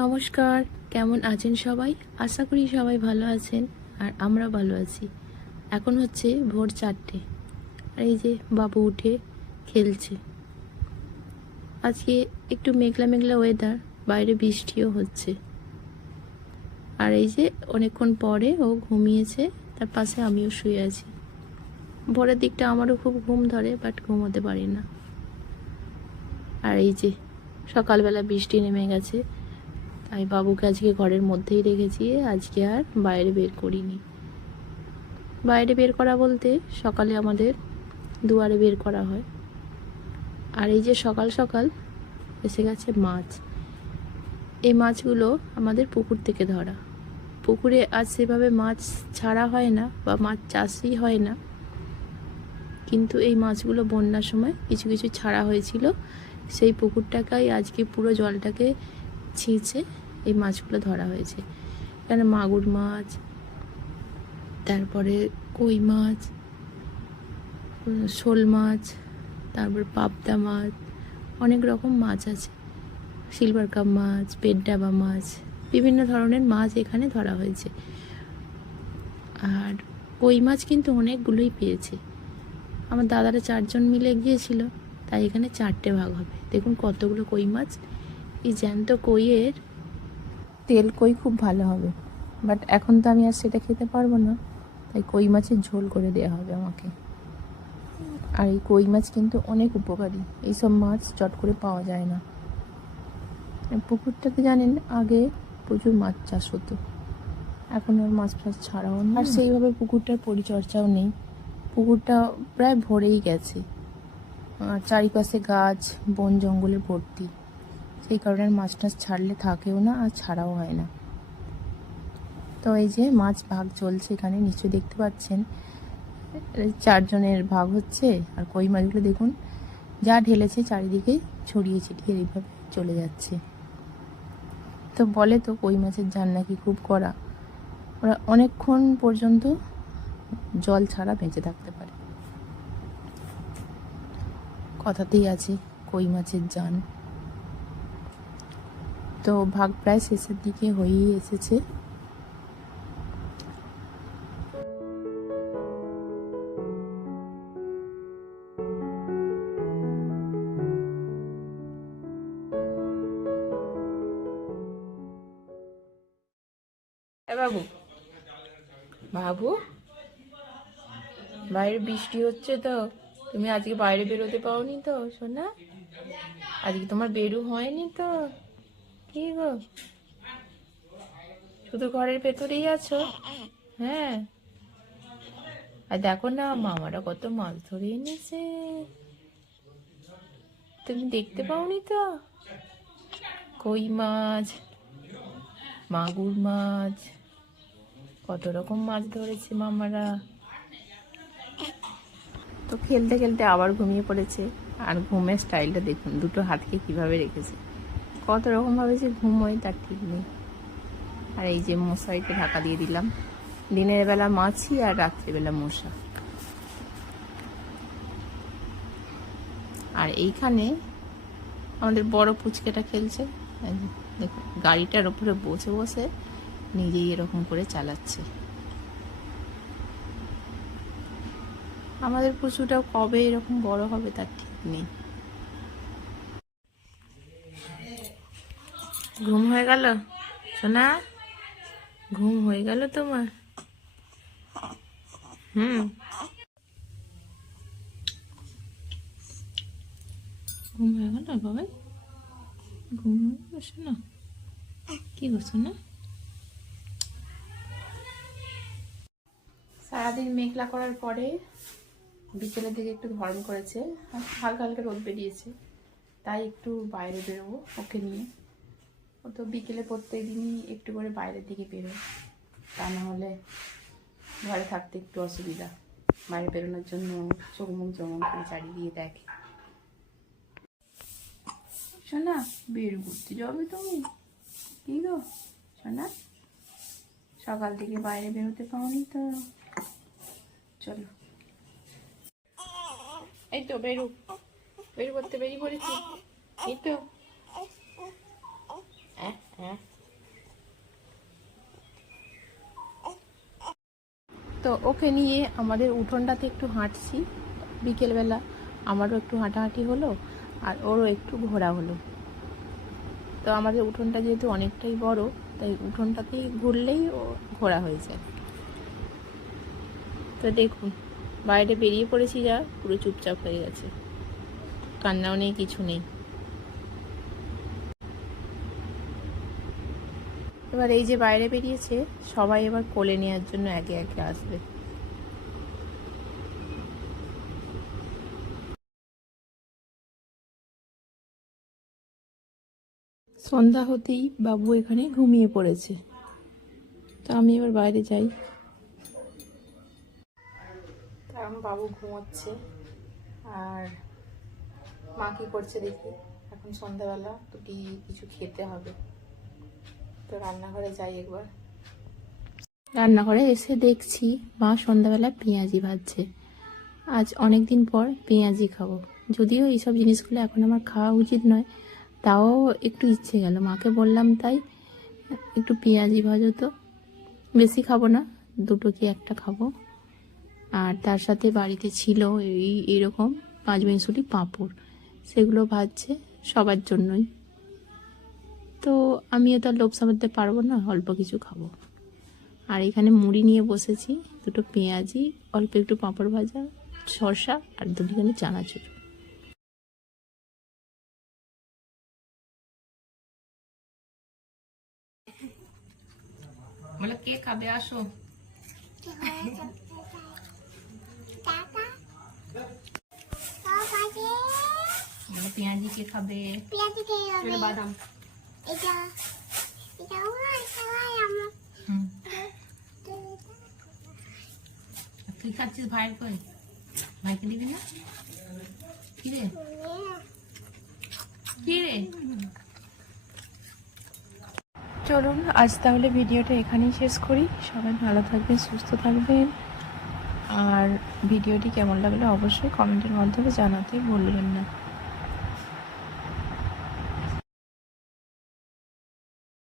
নমস্কার, কেমন আছেন সবাই? আশা করি সবাই ভালো আছেন আর আমরা ভালো আছি। এখন হচ্ছে ভোর 4টে আর এই যে বাবু উঠে খেলছে। আজকে একটু মেঘলা মেঘলা ওয়েদার, বাইরে বৃষ্টিও হচ্ছে। আর এই যে অনেকক্ষণ পরে ও ঘুমিয়েছে, তার পাশে আমিও শুয়ে আছি। ভোরের দিকটা আমারও খুব ঘুম ধরে, বাট ঘুমোতে পারি না। আর এই যে সকালবেলা বৃষ্টি নেমে গেছে, তাই বাবুকে আজকে ঘরের মধ্যেই রেখেছি, আজকে আর বাইরে বের করিনি। বাইরে বের করা বলতে সকালে আমাদের দুয়ারে বের করা হয়। আর এই যে সকাল সকাল এসে গেছে মাছ। এই মাছগুলো আমাদের পুকুর থেকে ধরা। পুকুরে আজ সেভাবে মাছ ছাড়া হয় না বা মাছ চাষই হয় না, কিন্তু এই মাছগুলো বন্যার সময় কিছু কিছু ছাড়া হয়েছিল। সেই পুকুরটাকেই আজকে পুরো জলটাকে ছিঁচে এই মাছগুলো ধরা হয়েছে। এখানে মাগুর মাছ, তারপরে কই মাছ, শোল মাছ, তারপর পাবদা মাছ, অনেক রকম মাছ আছে। সিলভার কাপ মাছ, পেটডাবা মাছ, বিভিন্ন ধরনের মাছ এখানে ধরা হয়েছে। আর কই মাছ কিন্তু অনেকগুলোই পেয়েছে। আমার দাদারা 4জন মিলে গিয়েছিল, তাই এখানে 4টে ভাগ হবে। দেখুন কতগুলো কই মাছ। এই জ্যান্ত কইয়ের তেল কই খুব ভালো হবে, বাট এখন তো আমি আর সেটা খেতে পারবো না, তাই কই মাছের ঝোল করে দেওয়া হবে আমাকে। আর এই কই মাছ কিন্তু অনেক উপকারী, এইসব মাছ চট করে পাওয়া যায় না। পুকুরটাতে জানেন আগে প্রচুর মাছ চাষ হতো, এখন আর মাছ ফাছ ছাড়াও না, আর সেইভাবে পুকুরটার পরিচর্যাও নেই। পুকুরটা প্রায় ভরেই গেছে, আর চারিপাশে গাছ বন জঙ্গলে ভর্তি, সেই কারণে মাছ টাছ ছাড়লে থাকেও না আর ছাড়াও হয় না। তো এই যে মাছ ভাগ চলছে, এখানে নিশ্চয়ই দেখতে পাচ্ছেন 4জনের ভাগ হচ্ছে। আর কই মাছগুলো দেখুন যা ঢেলেছে চারিদিকে ছড়িয়ে ছিটিয়ে এইভাবে চলে যাচ্ছে। তো বলে তো কই মাছের জান নাকি খুব কড়া, ওরা অনেকক্ষণ পর্যন্ত জল ছাড়া বেঁচে থাকতে পারে, কথাতেই আছে কই মাছের জান। তো ভাগ প্রায় শেষের দিকে হয়েই এসেছে। বাবু বাবু, বাইরে বৃষ্টি হচ্ছে তো তুমি আজকে বাইরে বেরোতে পাওনি তো সোনা? আজকে তোমার বেরু হয়নি তো? কি গো, শুধু ঘরের ভেতরেই আছো? হ্যাঁ, আর দেখো না মামারা কত মাছ ধরে এনেছে, তুমি দেখতে পাওনি তো? কই মাছ, মাগুর মাছ, কত রকম মাছ ধরেছে মামারা। তো খেলতে খেলতে আবার ঘুমিয়ে পড়েছে। আর ঘুমের স্টাইলটা দেখুন, দুটো হাতকে কিভাবে রেখেছে, কত রকম ভাবে যে ঘুমোয় তার ঠিক নেই। আর এই যে মশারিতে ঢাকা দিয়ে দিলাম, দিনের বেলা মাছি আর রাত্রিবেলা মশা। আর এইখানে আমাদের বড় পুচকেটা খেলছে, দেখুন গাড়িটার উপরে বসে বসে নিজেই এরকম করে চালাচ্ছে। আমাদের পুচুটাও কবে এরকম বড় হবে তার ঠিক নেই। ঘুম হয়ে গেল সোনা? ঘুম হয়ে গেল তোমার? ঘুম হয়ে গেল বাবাই? ঘুম হয়ে গেল সোনা? কি করছো না? সারাদিন মেঘলা করার পরে বিকেলের দিকে একটু গরম করেছে, হালকা হালকা রোদ বেরিয়েছে, তাই একটু বাইরে বেরোবো ওকে নিয়ে। ও তো বিকেলে প্রত্যেক দিনই একটু করে বাইরের দিকে বেরোয়, তা না হলে ঘরে থাকতে একটু অসুবিধা। বাইরে বেরোনোর জন্য চোখ মুখ জমন করে চারিদিকে দেখে। শোনা, বের ঘুরতে যাবে তুমি? কি গো শোনা, সকাল থেকে বাইরে বেরোতে পাওনি তো? চলো, এই তো বেরো, বের করতে বেরিয়ে পড়েছি। এই তো তো ওকে নিয়ে আমাদের উঠোনটাতে একটু হাঁটছি বিকেলবেলা, আমারও একটু হাঁটাহাঁটি হলো আর ওরও একটু ঘোরা হলো। তো আমাদের উঠোনটা যেহেতু অনেকটাই বড়, তাই উঠোনটাতেই ঘুরলেই ও ঘোরা হয়ে যায়। তো দেখুন বাইরে বেরিয়ে পড়েছি, যা পুরো চুপচাপ হয়ে গেছে, কান্নাও নেই, কিছু নেই। এবার এই যে বাইরে বেরিয়েছে, সবাই এবার কোলে নেওয়ার জন্য একে একে আসবে। সন্ধ্যা হতেই বাবু এখানে ঘুমিয়ে পড়েছে, তো আমি এবার বাইরে যাই। কারণ বাবু ঘুমোচ্ছে আর মা কি করছে দেখি। এখন সন্ধ্যাবেলা দুটি কিছু খেতে হবে, তো রান্নাঘরে যাই একবার। রান্নাঘরে এসে দেখছি মা সন্ধ্যাবেলা পেঁয়াজি ভাজছে। আজ অনেক দিন পর পেঁয়াজি খাবো, যদিও এইসব জিনিসগুলো এখন আমার খাওয়া উচিত নয়, তাও একটু ইচ্ছে গেল। মাকে বললাম তাই একটু পেঁয়াজি ভাজো তো, বেশি খাবো না, দুটো কি একটা খাবো। আর তার সাথে বাড়িতে ছিল এইরকম পাঁচমিশালি পাঁপড়, সেগুলো ভাজছে সবার জন্যই। তো আমিও তো আর লোভ সামলাতে পারবো না, অল্প কিছু খাবো। আর এখানে মুড়ি নিয়ে বসেছি, দুটো পেঁয়াজি, অল্প একটু পাঁপড় ভাজা, শসা আর দুটিখানি চানাচুর। বলে কে খাবে, আসো। পেঁয়াজি কে খাবে? বাদাম। তুই খাচ্ছিস ভাইয়ের কই? ভাইকে দিবি না? কি রে কি রে? চলুন আজ তাহলে ভিডিওটা এখানেই শেষ করি। সবাই ভালো থাকবেন, সুস্থ থাকবেন। আর ভিডিওটি কেমন লাগলো অবশ্যই কমেন্টের মাধ্যমে জানাতে ভুলবেন না।